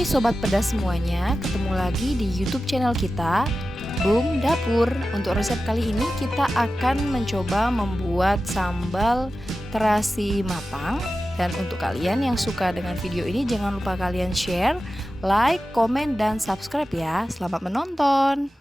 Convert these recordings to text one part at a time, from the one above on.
Hai Sobat Pedas semuanya, ketemu lagi di YouTube channel kita, Bum Dapur. Untuk resep kali ini kita akan mencoba membuat sambal terasi matang. Dan untuk kalian yang suka dengan video ini, jangan lupa kalian share, like, komen, dan subscribe ya. Selamat menonton!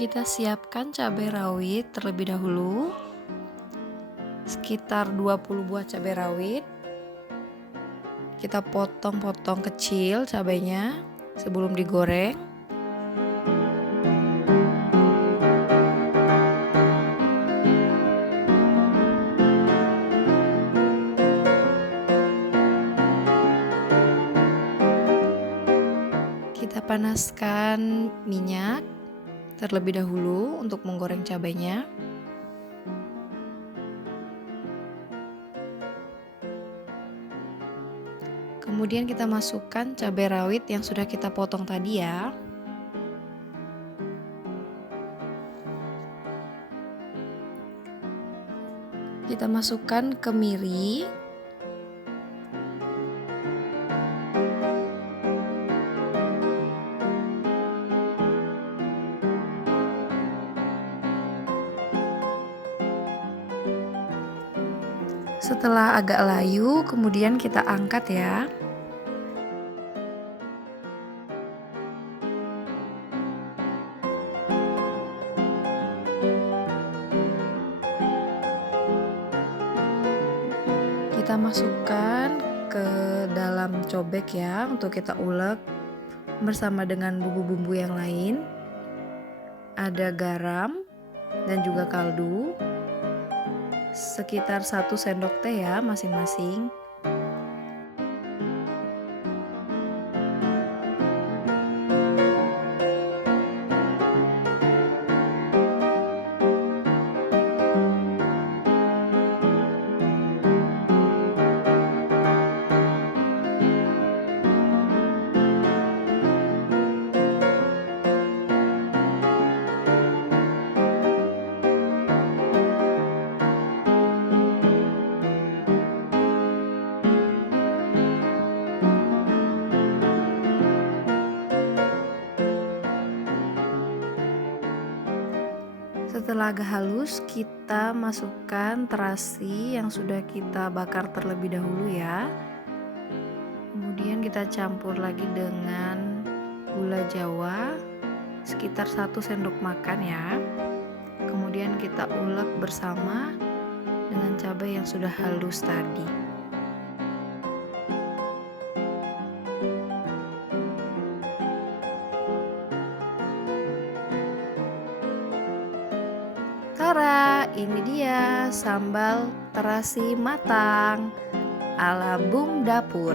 Kita siapkan cabai rawit terlebih dahulu, sekitar 20 buah cabai rawit. Kita potong-potong kecil cabainya sebelum digoreng. Kita panaskan minyak terlebih dahulu untuk menggoreng cabainya. Kemudian kita masukkan cabai rawit yang sudah kita potong tadi ya. Kita masukkan kemiri. Setelah agak layu, kemudian kita angkat ya. Kita masukkan ke dalam cobek ya, untuk kita ulek bersama dengan bumbu-bumbu yang lain. Ada garam dan juga kaldu. Sekitar 1 sendok teh ya masing-masing. Setelah agak halus, kita masukkan terasi yang sudah kita bakar terlebih dahulu ya. Kemudian kita campur lagi dengan gula jawa sekitar 1 sendok makan ya. Kemudian kita ulek bersama dengan cabai yang sudah halus tadi. Tara, ini dia sambal terasi matang ala Bum Dapur.